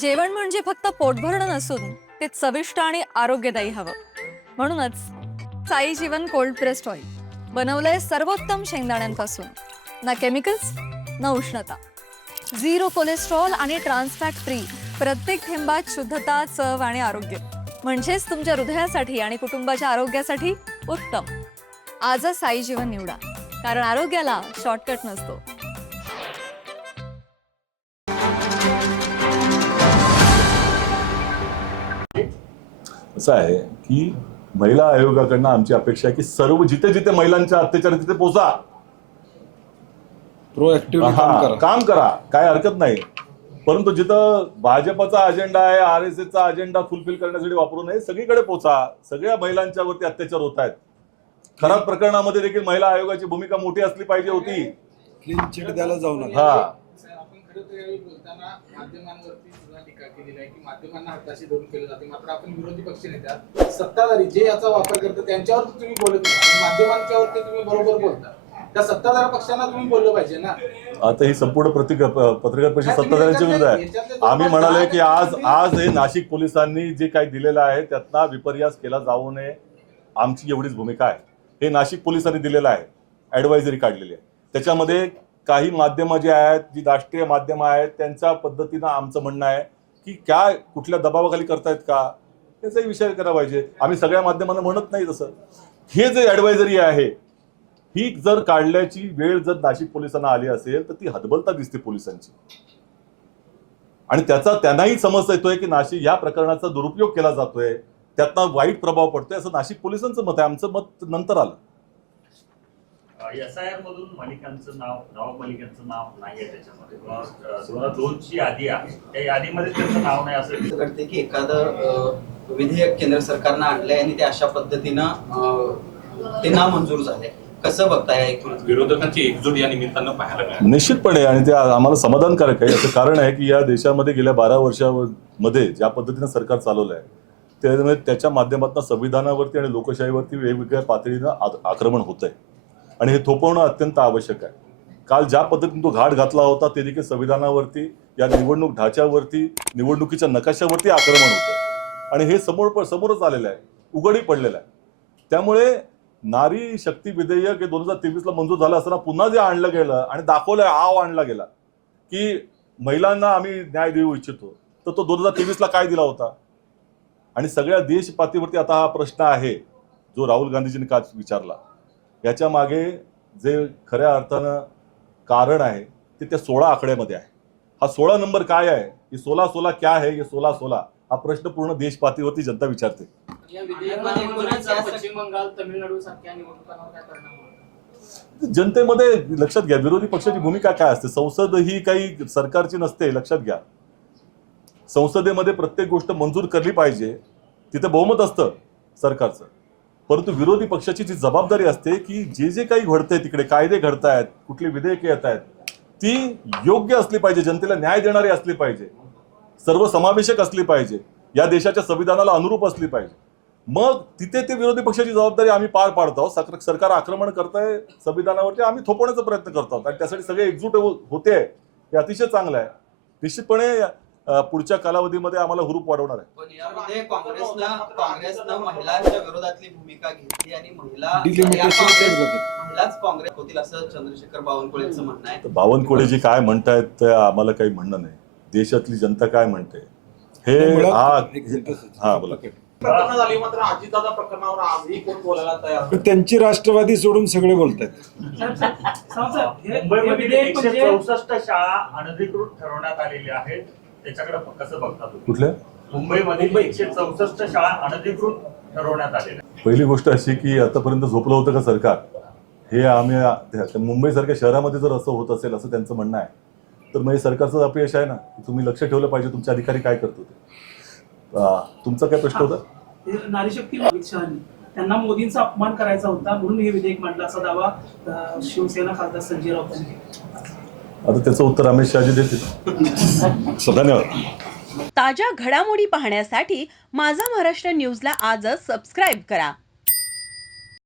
जेवण म्हणजे फक्त पोटभरणं नसून ते चविष्ट आणि आरोग्यदायी हवं. म्हणूनच साई जीवन कोल्ड प्रेस्ड ऑइल बनवलंय सर्वोत्तम शेंगदाण्यांपासून. ना केमिकल्स ना उष्णता, झिरो कोलेस्ट्रॉल आणि ट्रान्सफॅट फ्री. प्रत्येक थेंबात शुद्धता, चव आणि आरोग्य. म्हणजेच तुमच्या हृदयासाठी आणि कुटुंबाच्या आरोग्यासाठी उत्तम. आजच साई जीवन निवडा, कारण आरोग्याला शॉर्टकट नसतो. असं आहे की महिला आयोगाकडनं आमची अपेक्षा आहे की सर्व जिथे जिथे महिलांच्या अत्याचार तिथे पोचा, प्रोएक्टिव्हली काम करा, काय हरकत नाही. परंतु जिथं भाजपचा अजेंडा आहे, RSSचा अजेंडा फुलफिल करण्यासाठी वापरू नये, सगळीकडे पोचा. सगळ्या महिलांच्यावरती अत्याचार होत आहेत. खराब प्रकरणामध्ये देखील महिला आयोगाची भूमिका मोठी असली पाहिजे होती. क्लीन चिट द्यायला जाऊ नका. माध्यमांवरती सुद्धा टीका केलेली आहे की माध्यमांना हाताशी धरून केलं जाते, मात्र आपण विरोधी पक्ष नेत्या सत्ताधारी जे याचा वापर करतात त्यांच्यावर तुम्ही बोलत नाही, माध्यमांच्यावरती तुम्ही बरोबर बोलता. त्या सत्ताधारी पक्षांना तुम्ही बोललं पाहिजे ना. आता ही संपूर्ण पत्रकार परिषद सत्ताधाऱ्यांच्या विरुद्ध आहे. आम्ही म्हणाले की आज हे नाशिक पोलिसांनी जे काही दिलेलं आहे त्यातला विपर्यास केला जाऊ नये, आमची एवढीच भूमिका आहे. हे नाशिक पोलिसांनी दिलेलं आहे, ॲडवायझरी काढलेली आहे. त्याच्यामध्ये काही माध्यमं जे आहेत, जी राष्ट्रीय माध्यमं आहेत, त्यांच्या पद्धतीनं आमचं म्हणणं आहे की काय कुठल्या दबावाखाली करतायत का, याचाही विचार करायला पाहिजे. आम्ही सगळ्या माध्यमांना म्हणत नाही तसं. हे जे ॲडवायझरी आहे ही जर काढल्याची वेळ जर नाशिक पोलिसांना आली असेल तर ती हतबलता दिसते पोलिसांची. आणि त्याचा त्यांनाही समजता येतोय की नाशिक या प्रकरणाचा दुरुपयोग केला जातोय, त्यातनं वाईट प्रभाव पडतोय, असं नाशिक पोलिसांचं मत आहे. आमचं मत नंतर आलं. SIR मधून मलिकांचं नाव मलिकांचं नाव नाही आहे त्याच्यामध्ये. 2002 ची यादी आहे, त्या यादीमध्ये त्यांचं नाव नाही असं करते की एखादं विधेयक केंद्र सरकारनं आणलंय आणि ते अशा पद्धतीनं ते नामंजूर झाले. कसं बघताय? विरोधकांची एकजूट या निमित्तानं पाहायला मिळाली निश्चितपणे, आणि ते आम्हाला समाधानकारक आहे. याचं कारण आहे की या देशामध्ये गेल्या 12 वर्षामध्ये ज्या पद्धतीनं सरकार चालवलं आहे त्यामुळे त्याच्या माध्यमातून संविधानावरती आणि लोकशाहीवरती वेगवेगळ्या पातळीनं आक्रमण होत आहे आणि हे थोपवणं अत्यंत आवश्यक आहे. काल ज्या पद्धतीने तो घाट घातला होता ते देखील संविधानावरती, या निवडणूक ढाच्यावरती, निवडणुकीच्या नकाशावरती आक्रमण होतं आणि हे समोरच आलेलं आहे, उघडी पडलेलं आहे. त्यामुळे नारी शक्ती विधेयक हे 2023ला मंजूर झालं असताना पुन्हा जे आणलं गेलं आणि दाखवलं आणला गेला की महिलांना आम्ही न्याय देऊ इच्छितो, तर तो 2023ला काय दिला होता. आणि सगळ्या देश पातळीवरती आता हा प्रश्न आहे जो राहुल गांधीजींनी काल विचारला. याच्या मागे जे खऱ्या अर्थानं कारण आहे ते त्या 16 आकड्यामध्ये आहे. हा 16 नंबर काय आहे, ही 16-16 क्या है, ये 16-16 हा प्रश्न पूर्ण देश पातळीवरती जनता विचारते. या विधेयकामुळे पश्चिम बंगाल, तामिळनाडू सारख्या निवडणुकांवर काय परिणाम होईल? जनतेमध्ये लक्षात घ्या, विरोधी पक्षाची भूमिका काय असते. संसद ही काही सरकारची नसते, लक्षात घ्या. संसदेमध्ये प्रत्येक गोष्ट मंजूर करली पाहिजे, तिथे बहुमत असतं सरकारचं. परंतु विरोधी पक्षाची जी जबाबदारी असते की जे काही घडतंय तिकडे, कायदे घडतायत, कुठली विधेयके येत आहेत, ती योग्य असली पाहिजे, जनतेला न्याय देणारी असली पाहिजे, सर्वसमावेशक असली पाहिजे, या देशाच्या संविधानाला अनुरूप असली पाहिजे. मग तिथे ते विरोधी पक्षाची जबाबदारी आम्ही पार पाडत आहोत. सरकार आक्रमण करतंय संविधानावरती, आम्ही थोपवण्याचा प्रयत्न करत आहोत आणि त्यासाठी सगळे एकजूट होते, हे अतिशय चांगलं आहे. निश्चितपणे पुढच्या कालावधीमध्ये आम्हाला हुरूप वाढवणार आहे. पण यामध्ये काँग्रेसनं महिलांच्या विरोधातली भूमिका घेतली आणि महिलाच काँग्रेस होतील असं चंद्रशेखर बावनकुळेंचं म्हणणं आहे. बावनकुळेजी काय म्हणतायत ते आम्हाला काही म्हणणं नाही. देशातली जनता काय म्हणते हे बोला. प्रकरण झाली, मात्र अजितदादा प्रकरणावर आजही कोण बोलायला तयार? त्यांची राष्ट्रवादी सोडून सगळे बोलतात. मुंबईमध्ये 164 शाळा अनधिकृत ठरवण्यात आलेल्या आहेत, त्याच्याकडे कसं बघता तुम्ही? कुठल्या? मुंबईमध्ये 164 शाळा अनधिकृत ठरवण्यात आलेल्या. पहिली गोष्ट अशी की आतापर्यंत झोपलं होतं का सरकार, हे आम्ही मुंबईसारख्या शहरामध्ये जर असं होत असेल असं त्यांचं म्हणणं आहे, तर मग हे सरकारचं अपयश आहे ना. तुम्ही लक्ष ठेवलं पाहिजे तुमचे अधिकारी काय करत होते. तुमचा काय प्रश्न होता? नारी शक्ती अमित शहानी त्यांना मोदींचा अपमान करायचा होता म्हणून हे विधेयक मांडलं असा दावा शिवसेना खासदार संजय राऊत यांनी केला. आता त्याचं उत्तर अमित शहाजी देतील. धन्यवाद. ताज्या घडामोडी पाहण्यासाठी माझा महाराष्ट्र न्यूजला आजच सबस्क्राईब करा.